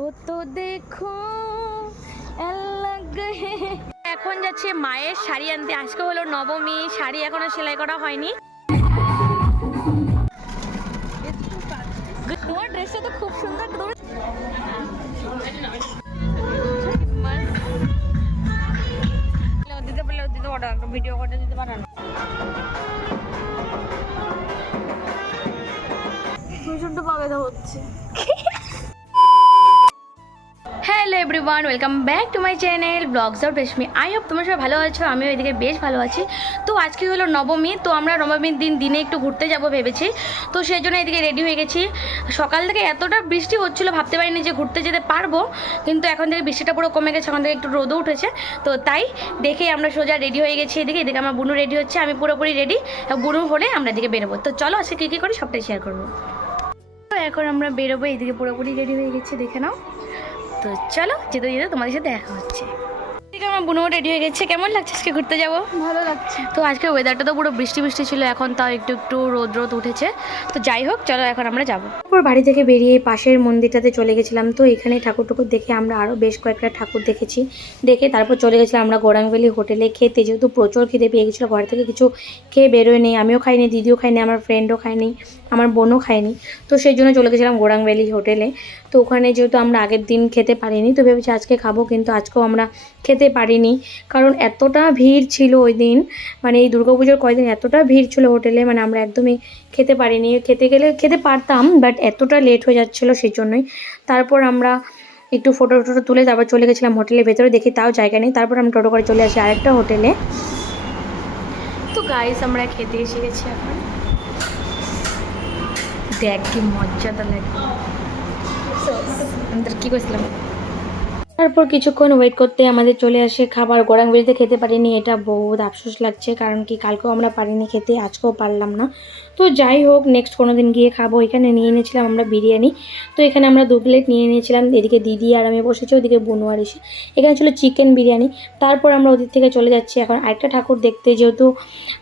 কত দেখো। এখন যাচ্ছে মায়ের শাড়ি আনতে। আজকে হলো নবমী শাড়ি এখনও সেলাই করা হয়নি। তোমার ড্রেসটা তো খুব সুন্দর একটা ভিডিও দিতে পারো না। প্রচণ্ড পাবে হচ্ছে। Everyone welcome back to my channel blogs of Reshmi I hope তোমরা সবাই ভালো আছো, আমিও এদিকে বেশ ভালো আছি। তো আজকে হলো নবমী, তো আমরা নবমীর দিন দিনে একটু ঘুরতে যাব ভেবেছি। তো সেই জন্য এদিকে রেডি হয়ে গেছি। সকাল থেকে এতটা বৃষ্টি হচ্ছিল, ভাবতে পারিনি যে ঘুরতে যেতে পারব, কিন্তু এখন থেকে বৃষ্টিটা পুরো কমে গেছে, এখন থেকে একটু রোদও উঠেছে। তো তাই দেখে আমরা সোজা রেডি হয়ে গেছি এদিকে এদিকে আমার বুনু রেডি হচ্ছে, আমি পুরোপুরি রেডি বুনু হলে আমরা এদিকে বেরোবো। তো চলো আজকে কী কী করি, সবটাই শেয়ার করব। এখন আমরা বেরোবো, এদিকে পুরোপুরি রেডি হয়ে গেছি, দেখে নাও। তো চলো যেতে যেতে তোমাদের সাথে দেখা হচ্ছে। আমার বোনও রেডি হয়ে গেছে। কেমন লাগছে আজকে ঘুরতে যাব? ভালো লাগছে। তো আজকের ওয়েদারটা তো পুরো বৃষ্টি বৃষ্টি ছিল এখন তাও একটু একটু রোদ রোদ উঠেছে। তো যাই হোক চলো এখন আমরা যাব। তারপর বাড়ি থেকে বেরিয়ে পাশের মন্দিরটাতে চলে গেছিলাম। তো এখানে ঠাকুর ঠাকুর দেখে আমরা আরও বেশ কয়েকটা ঠাকুর দেখেছি। দেখে তারপর চলে গেছিলাম আমরা গোরাংভ্যালি হোটেলে খেতে। যেহেতু প্রচুর খিদে পেয়ে গেছিল ঘর থেকে কিছু খেয়ে বেরোয় নেই। আমিও খাইনি দিদিও খাইনি আমার ফ্রেন্ডও খাইনি আমার বোনও খায়নি। তো সেই জন্য চলে গেছিলাম গোরাংভ্যালি হোটেলে। তো ওখানে যেহেতু আমরা আগের দিন খেতে পারিনি, তো ভেবেছি আজকে খাব, কিন্তু আজকেও আমরা খেতে পারিনি। কারণ এতটা ভিড় ছিল ওই দিন মানে এই দুর্গাপুজোর কয়দিন এতটা ভিড় ছিল হোটেলে মানে আমরা একদমই খেতে পারিনি। খেতে গেলে খেতে পারতাম বাট এতটা লেট হয়ে যাচ্ছিল সেই জন্যই তারপর আমরা একটু ফটো টটো তুলে তারপর চলে গেছিলাম হোটেলের ভেতরে, দেখি তাও জায়গা নেই। তারপর আমরা টোটো করে চলে আসি আরেকটা হোটেলে। তো গাইস আমরা খেতে এসে গেছি এখন। দেখ কি মজাটা লাগে আমাদের কী করছিলাম? তারপর কিছুক্ষণ ওয়েট করতে আমাদের চলে আসে খাবার। গরম বেরিতে খেতে পারিনি, এটা বহুত আফসোস লাগছে। কারণ কি, কালকেও আমরা পারিনি খেতে, আজকেও পারলাম না। তো যাই হোক নেক্সট কোনো দিন গিয়ে খাব। এখানে নিয়ে নিয়েছিলাম আমরা বিরিয়ানি। তো এখানে আমরা দু প্লেট নিয়ে নিয়েছিলাম এদিকে দিদি আর আমি বসেছি, ওদিকে বনুয়ার এসে এখানে ছিল চিকেন বিরিয়ানি। তারপর আমরা ওদিক থেকে চলে যাচ্ছি। এখন আরেকটা ঠাকুর দেখতে, যেহেতু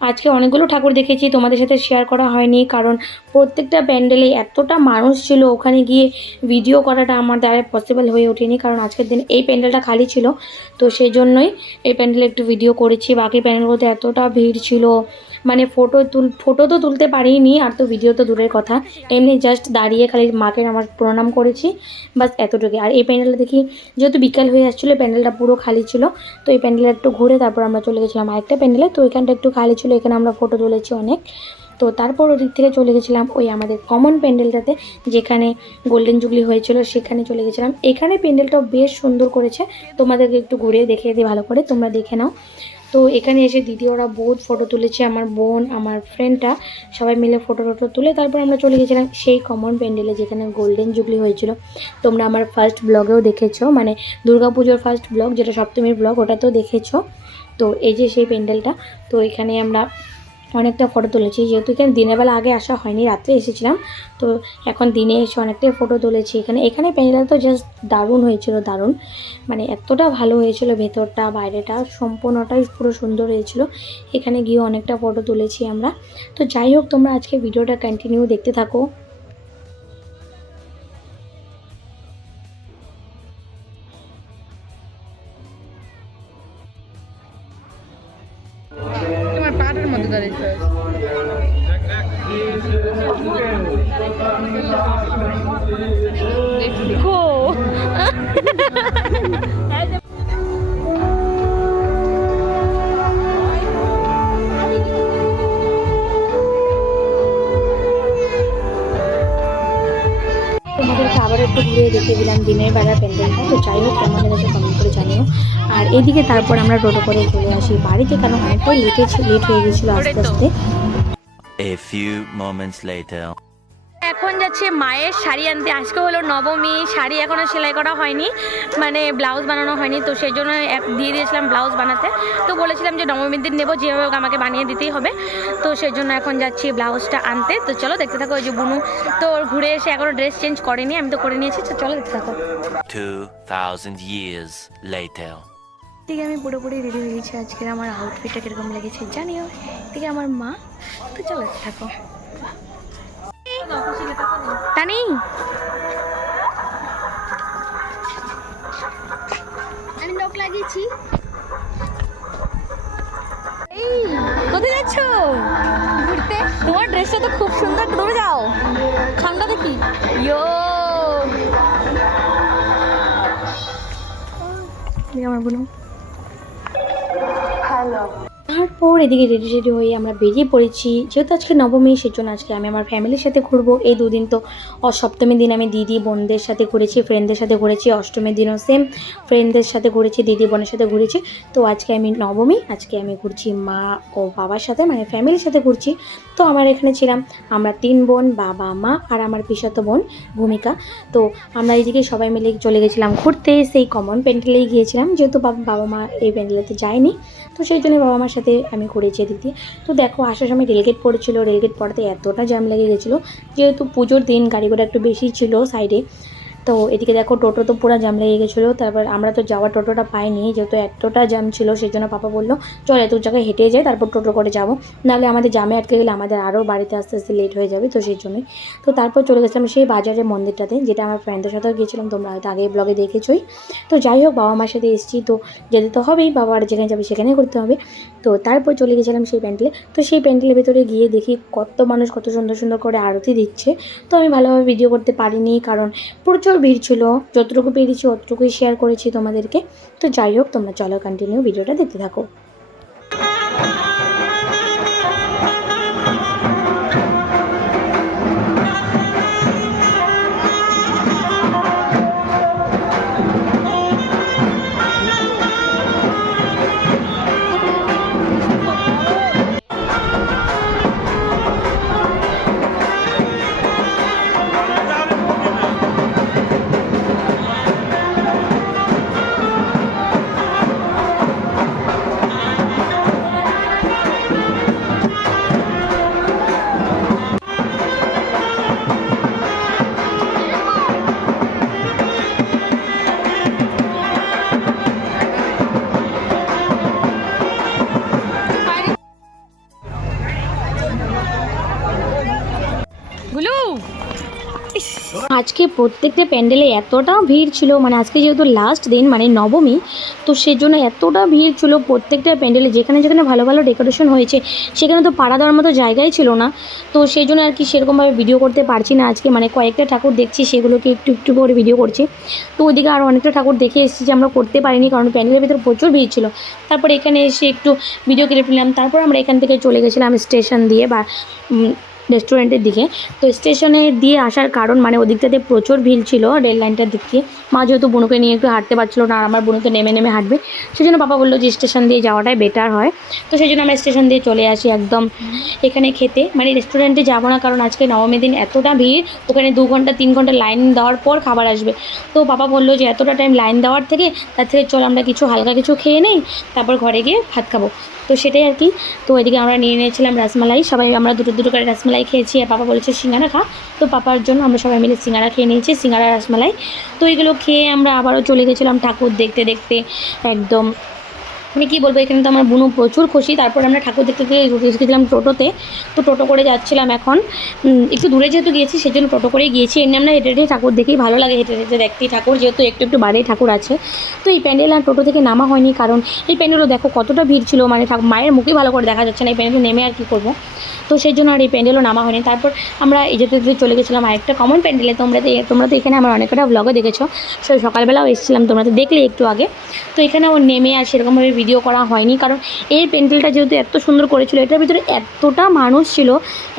আজকে অনেকগুলো ঠাকুর দেখেছি, তোমাদের সাথে শেয়ার করা হয়নি, কারণ প্রত্যেকটা প্যান্ডেলে এতটা মানুষ ছিল, ওখানে গিয়ে ভিডিও করাটা আমার দ্বারা পসিবল হয়ে ওঠেনি, কারণ আজকের দিন এই প্যান্ডেলটা খালি ছিল। তো সেই জন্যই এই প্যান্ডেলে একটু ভিডিও করেছি। বাকি প্যান্ডেলগুলোতে এতটা ভিড় ছিল। মানে ফটো তুল ফটো তো তুলতে পারিনি, আর তো ভিডিও তো দূরের কথা। এমনি জাস্ট দাঁড়িয়ে খালি মাকে আমার প্রণাম করেছি বাস এতটুকু আর এই প্যান্ডেলটা দেখি, যেহেতু বিকাল হয়ে আসছিল, প্যান্ডেলটা পুরো খালি ছিল, তো এই প্যান্ডেলটা একটু ঘুরে তারপর আমরা চলে গেছিলাম আরেকটা প্যান্ডেলে। তো এখানটা একটু খালি ছিল, এখানে আমরা ফটো তুলেছি অনেক। তো তারপর ওদিক থেকে চলে গেছিলাম ওই আমাদের কমন প্যান্ডেলটাতে, যেখানে গোল্ডেন জুবলি হয়েছিল, সেখানে চলে গেছিলাম। এখানে প্যান্ডেলটাও বেশ সুন্দর করেছে। তোমাদেরকে একটু ঘুরে দেখিয়ে দিই ভালো করে, তোমরা দেখে নাও। তো এখানে এসে দিদি ওরা বহুত ফটো তুলেছে, আমার বোন, আমার ফ্রেন্ডটা সবাই মিলে ফটো টটো তুলে তারপর আমরা চলে গেছিলাম সেই কমন প্যান্ডেলে যেখানে গোল্ডেন জুবলি হয়েছিল। তোমরা আমার ফার্স্ট ব্লগেও দেখেছ মানে দুর্গাপুজোর ফার্স্ট ব্লগ যেটা সপ্তমীর ব্লগ ওটাতেও দেখেছ। তো এই যে সেই প্যান্ডেলটা তো এখানে আমরা অনেকটা ফটো তুলেছি। যেহেতু এখানে দিনের বেলা আগে আসা হয়নি, রাত্রে এসেছিলাম। তো এখন দিনে এসে অনেকটাই ফটো তুলেছি এখানে। এখানে প্যান্ডেলটা তো জাস্ট দারুণ হয়েছিল, দারুণ। মানে এতটা ভালো হয়েছিল ভেতরটা, বাইরেটা, সম্পূর্ণটাই পুরো সুন্দর হয়েছিল। এখানে গিয়ে অনেকটা ফটো তুলেছি আমরা। তো যাই হোক, তোমরা আজকে ভিডিওটা কন্টিনিউ দেখতে থাকো। একটু ঘুরে দেখে দিলাম দিনের বেলা প্যান্ডেলটা। তো যাই হোক কেমন লেগেছে কমেন্ট করে জানিও। আর এদিকে তারপর আমরা টোটো করে চলে আসি বাড়িতে কারণ অনেকটাই লেটে লেট হয়ে গেছিল আস্তে আস্তে। A few moments later. এখন যাচ্ছে মায়ের শাড়ি আনতে। আজকে হলো নবমী শাড়ি এখনও সেলাই করা হয়নি। মানে ব্লাউজ বানানো হয়নি তো সেই জন্য এক- দিয়ে দিয়েছিলাম ব্লাউজ বানাতে। তো বলেছিলাম যে নবমীর দিন নেব যেভাবে হোক আমাকে বানিয়ে দিতেই হবে। তো সেই জন্য এখন যাচ্ছি ব্লাউজটা আনতে। তো চলো দেখতে থাকো ওই যে বুনু। তো ওর ঘুরে এসে এখনও ড্রেস চেঞ্জ করেনি আমি তো করে নিয়েছি তো চলো দেখতে থাকো। 2,000 years later. ঠিক আমি পুরোপুরি রেডি হয়ে গেছি আজকের আমার আউটফিটটা কীরকম লেগেছে জানিও। ঠিক আমার মা তো চলো Tani. আমি লোক লাগিয়েছি। এই কোথায় যাচ্ছ? ঘুরতে? তোমার ড্রেসটা তো খুব সুন্দর দূরে যাও। ঠান্ডা দেখি। ইয়ো। আমার বলুন হ্যালো। তারপর এদিকে রেডি রেডি হয়ে আমরা বেরিয়ে পড়েছি। যেহেতু আজকে নবমী, সেজন্য আজকে আমি আমার ফ্যামিলির সাথে ঘুরবো। এই দুদিন তো সপ্তমীর দিন আমি দিদি, বোনদের সাথে ঘুরেছি ফ্রেন্ডদের সাথে ঘুরেছি, অষ্টমীর দিনও সেম ফ্রেন্ডদের সাথে ঘুরেছি, দিদি, বোনের সাথে ঘুরেছি। তো আজকে আমি নবমী, আজকে আমি ঘুরছি মা ও বাবার সাথে মানে ফ্যামিলির সাথে ঘুরছি। তো আমার এখানে ছিলাম, আমরা তিন বোন, বাবা, মা আর আমার পিসাতো বোন, ভূমিকা। তো আমরা এইদিকে সবাই মিলে চলে গেছিলাম ঘুরতে। সেই কমন প্যান্ডেলেই গিয়েছিলাম। যেহেতু বাবা মা এই প্যান্ডেলেতে যায়নি তো সেই জন্য বাবা মার সাথে আমি ঘুরেছি দিয়ে। তো দেখো, আসার সময় রেলগেট পড়েছিল। রেলগেট পড়াতে এতটা জ্যাম লেগে গেছিল, যেহেতু পুজোর দিন গাড়ি ঘোড়া একটু বেশি ছিল সাইডে তো এদিকে দেখো টোটো তো পুরো জ্যাম লেগে গেছিল, তারপর আমরা তো যাওয়ার টোটোটা পাইনি, যেহেতু এতটা জ্যাম ছিল সেই জন্য পাপা বলল, চল এত জায়গায় হেঁটে যাই, তারপর টোটো করে যাব। নাহলে আমাদের জামে আটকে গেলে আমাদের আরও বাড়িতে আস্তে আস্তে লেট হয়ে যাবে, তো সেই জন্যই। তো তারপর চলে গেছিলাম সেই বাজারের মন্দিরটাতে, যেটা আমার ফ্রেন্ডদের সাথেও গিয়েছিলাম, তোমরা হয়তো আগে ব্লগে দেখেছোই। তো যাই হোক, বাবা মার সাথে এসেছি, তো যেতে তো হবেই, বাবা আর যেখানে যাবে সেখানেই করতে হবে। তো তারপর চলে গেছিলাম সেই প্যান্ডেলে, তো সেই প্যান্ডেলের ভেতরে গিয়ে দেখি কত মানুষ কত সুন্দর সুন্দর করে আরতি দিচ্ছে। তো আমি ভালোভাবে ভিডিও করতে পারিনি, কারণ প্রচুর ভিড় ছিল, যতটুকু পেরেছি, অতটুকুই শেয়ার করেছি তোমাদেরকে। তো যাই হোক, তোমরা চলো কন্টিনিউ ভিডিওটা দেখতে থাকো। আজকে প্রত্যেকটা প্যান্ডেলে এতটা ভিড় ছিল মানে আজকে যেহেতু লাস্ট দিন মানে নবমী, তো সেজন্য এতটা ভিড় ছিল প্রত্যেকটা প্যান্ডেলে, যেখানে যেখানে ভালো ভালো ডেকোরেশন হয়েছে, সেখানে তো পাড়া দেওয়ার মতো জায়গাই ছিল না। তো সেই জন্য আর কি সেরকমভাবে ভিডিও করতে পারছি না আজকে মানে কয়েকটা ঠাকুর দেখছি, সেগুলোকে একটু একটু করে ভিডিও করছি। তো ওইদিকে আরও অনেকটা ঠাকুর দেখে এসেছি যে আমরা করতে পারিনি, কারণ প্যান্ডেলের ভিতরে প্রচুর ভিড় ছিল। তারপর এখানে এসে একটু ভিডিও কেটে ফেললাম তারপর আমরা এখান থেকে চলে গেছিলাম স্টেশন দিয়ে বা রেস্টুরেন্টের দিকে। তো স্টেশনে দিয়ে আসার কারণ মানে ওদিকটাতে প্রচুর ভিড় ছিল রেল লাইনটার দিক দিয়ে। মা যেহেতু বুনুকে নিয়ে একটু হাঁটতে পারছিল না আর আমার বুনুকে নেমে নেমে হাঁটবে সেই জন্য বাবা বলল যে স্টেশন দিয়ে যাওয়াটাই বেটার হয়। তো সেই জন্য আমরা স্টেশন দিয়ে চলে আসি একদম এখানে খেতে। মানে রেস্টুরেন্টে যাব না কারণ আজকে নবমী দিন এতটা ভিড়, ওখানে দু ঘণ্টা, তিন ঘণ্টা লাইন দেওয়ার পর খাবার আসবে। তো বাবা বলল যে এতটা টাইম লাইন দেওয়ার থেকে, তার থেকে চল আমরা কিছু হালকা কিছু খেয়ে নেই, তারপর ঘরে গিয়ে ভাত খাব। তো সেটাই আর কি। তো ওইদিকে আমরা নিয়ে নিয়েছিলাম রাসমালাই। সবাই আমরা দুটো দুটো করে রাসমালাই খেয়েছি আর পাপা বলেছে সিঙ্গারা খা। তো পাপার জন্য আমরা সবাই মিলে সিঙ্গারা খেয়ে নিয়েছি, সিঙ্গারা রাসমালাই। তো এইগুলো খেয়ে আমরা আবারও চলে গেছিলাম ঠাকুর দেখতে দেখতে। একদম মানে কী বলব, এখানে তো আমার বুনু প্রচুর খুশি। তারপর আমরা ঠাকুর দেখতে গেছিলাম টোটোতে। তো টোটো করে যাচ্ছিলাম এখন। একটু দূরে যেহেতু গিয়েছি সেই জন্য টোটো করেই গিয়েছি। এমনি আমরা হেঁটে হেঁটে ঠাকুর দেখেই ভালো লাগে হেঁটে হেঁটে দেখতে। ঠাকুর যেহেতু একটু একটু বাড়ি ঠাকুর আছে। তো এই প্যান্ডেল আর টোটো থেকে নামা হয়নি, কারণ এই প্যান্ডেলও দেখো কতটা ভিড় ছিল। মানে মায়ের মুখেই ভালো করে দেখা যাচ্ছে না। এই প্যান্ডেল নেমে আর কী করব? তো সেই জন্য আর এই প্যান্ডেলও নামা হয়নি। তারপর আমরা এই যেতে যেতে চলে গেছিলাম আরেকটা কমন প্যান্ডেলে, তোমরা তোমরা তো এখানে আমার অনেকটা ব্লগে দেখেছ। সেই সকালবেলাও এসেছিলাম, তোমরা তো দেখলে একটু আগে। তো এখানে ও নেমে আর সেরকমভাবে ভিডিও করা হয়নি, কারণ এই প্যান্ডেলটা যেহেতু এত সুন্দর করেছিল, এটার ভিতরে এতটা মানুষ ছিল,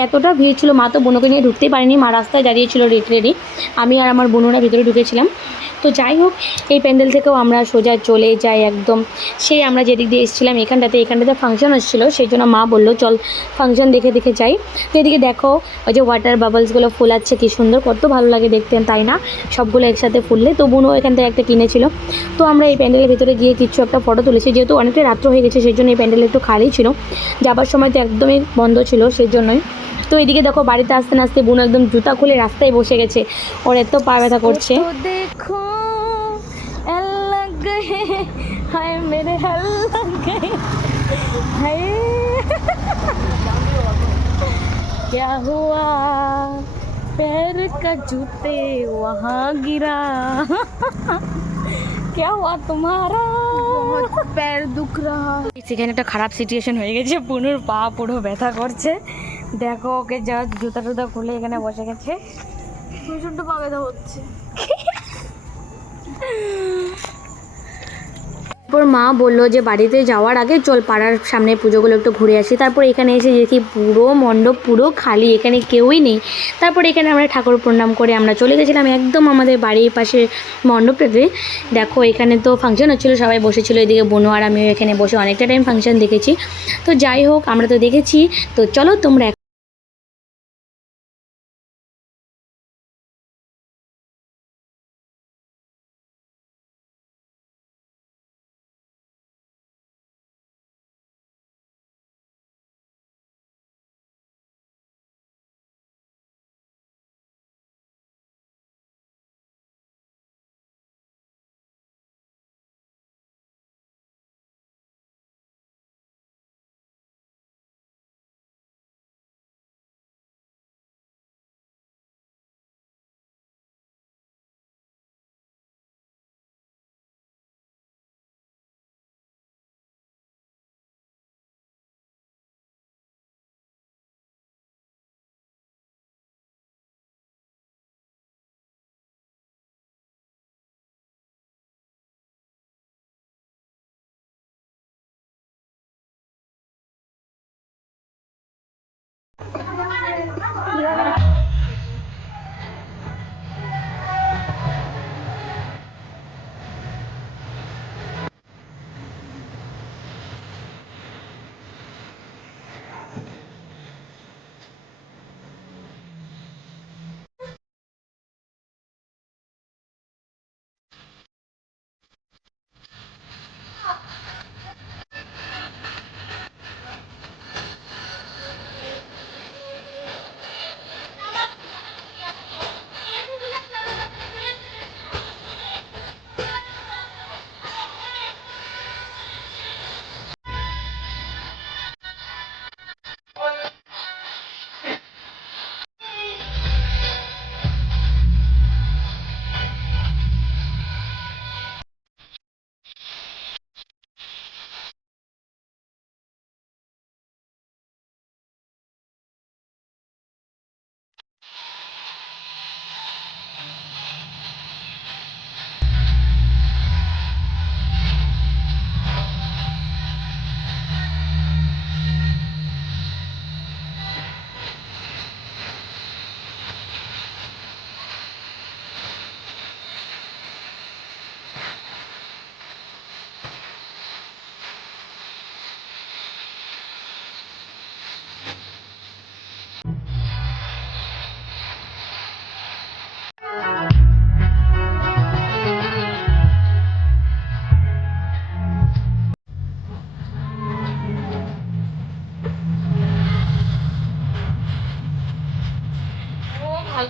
এতটা ভিড় ছিল, মা তো বোনকে নিয়ে ঢুকতেই পারিনি, মা রাস্তায় দাঁড়িয়েছিল রেড রেডি আমি আর আমার বোনরা ভিতরে ঢুকেছিলাম। তো যাই হোক, এই প্যান্ডেল থেকেও আমরা সোজা চলে যাই একদম। সেই আমরা যেদিক দিয়ে এসেছিলাম, এখানটাতে এখানটাতে ফাংশন হচ্ছিল, সেই জন্য মা বলল, চল ফাংশন দেখে দেখে যাই। তো এদিকে দেখো, ওই যে ওয়াটার বাবলসগুলো ফুলাচ্ছে, কি সুন্দর, কত ভালো লাগে দেখতে, তাই না? সবগুলো একসাথে ফুললে, তো বোনও এখান থেকে একটা কিনেছিল। তো আমরা এই প্যান্ডেলের ভিতরে গিয়ে কিছু একটা ফটো তুলেছি, যেহেতু অনেকটা রাত্র হয়ে গেছে, সেই জন্য এই প্যান্ডেল একটু খালি ছিল। যাবার সময় তো একদমই বন্ধ ছিল, সেই জন্যই। তো এদিকে দেখো বাড়িতে আসতে না আসতে বোন একদম জুতা খুলে রাস্তায় বসে গেছে ওর এত পা ব্যথা করছে দেখো হায় মেরে क्या हुआ पैर का जूते वहाँ गिरा क्या हुआ तुम्हारा बहुत पैर दुख रहा है সেখানে একটা খারাপ সিচুয়েশন হয়ে গেছে পুনুর পা পুরো ব্যথা করছে দেখো ওকে যা জুতা টুতা খুলে এখানে বসে গেছে। প্রচণ্ড পা ব্যথা হচ্ছে। তারপর মা বলল যে বাড়িতে যাওয়ার আগে চল পাড়ার সামনে পুজোগুলো একটু ঘুরে আসি। তারপর এখানে এসে দেখি পুরো মণ্ডপ পুরো খালি এখানে কেউই নেই। তারপর এখানে আমরা ঠাকুর প্রণাম করে আমরা চলে গেছিলাম একদম আমাদের বাড়ির পাশে মণ্ডপটাতে। দেখো এখানে তো ফাংশন হচ্ছিল সবাই বসেছিল এদিকে বনু আর আমিও এখানে বসে অনেকটা টাইম ফাংশন দেখেছি। তো যাই হোক আমরা তো দেখেছি। তো চলো তোমরা thôi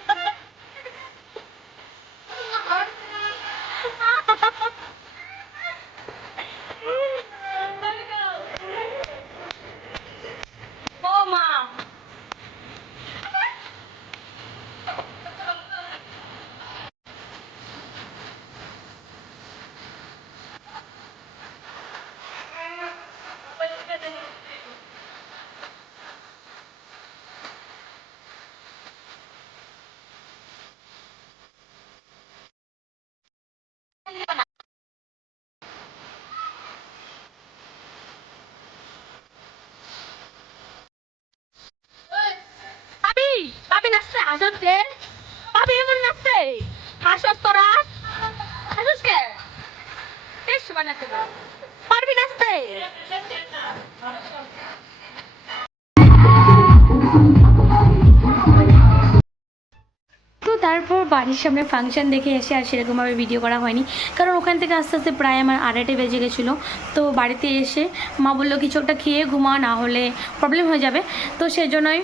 তারপর বাড়ির সামনে ফাংশন দেখে এসে আর সেরকমভাবে ভিডিও করা হয়নি। কারণ ওখান থেকে আস্তে আস্তে প্রায় আমার আড়াইটে বেজে গেছিল। তো বাড়িতে এসে মা বলল, কিছু একটা খেয়ে ঘুমা, না হলে প্রবলেম হয়ে যাবে। তো সেই জন্যই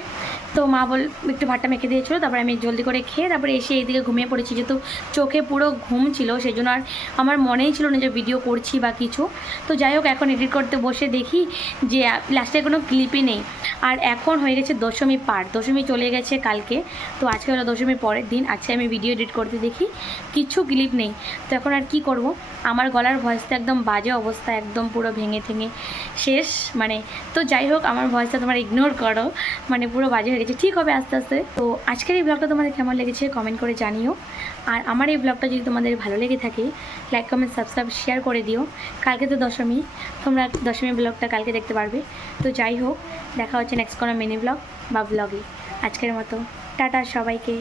তো মা বল, একটু ভাতটা মেখে দিয়েছিলো, তারপরে আমি জলদি করে খেয়ে তারপরে এসে এইদিকে ঘুমিয়ে পড়েছি। যেহেতু চোখে পুরো ঘুম ছিল সেই জন্য আর আমার মনেই ছিল না যে ভিডিও করছি বা কিছু। তো যাই হোক, এখন এডিট করতে বসে দেখি যে লাস্টে কোনো ক্লিপই নেই। আর এখন হয়ে গেছে দশমী পার, দশমী চলে গেছে কালকে। তো আজকে হলো দশমীর পরের দিন, আজকে আমি ভিডিও এডিট করতে দেখি, কিছু ক্লিপ নেই। তো এখন আর কি করব? আমার গলার ভয়েসটা একদম বাজে অবস্থা, একদম পুরো ভেঙে ঠেঙে শেষ। মানে তো যাই হোক, আমার ভয়েসটা তোমার ইগনোর করো। মানে পুরো বাজে হয়ে গেছে। ঠিক হবে আস্তে আস্তে। তো আজকের এই ব্লগটা তোমাদের কেমন লেগেছে কমেন্ট করে জানিও। আর আমার এই ব্লগটা যদি তোমাদের ভালো লেগে থাকে লাইক কমেন্ট সাবস্ক্রাইব শেয়ার করে দিও। কালকে তো দশমী, তোমরা দশমী ব্লগটা কালকে দেখতে পারবে। তো যাই হোক, দেখা হচ্ছে নেক্সট কোনো মিনি ব্লগ বা ব্লগে আজকের মতো, টাটা সবাইকে।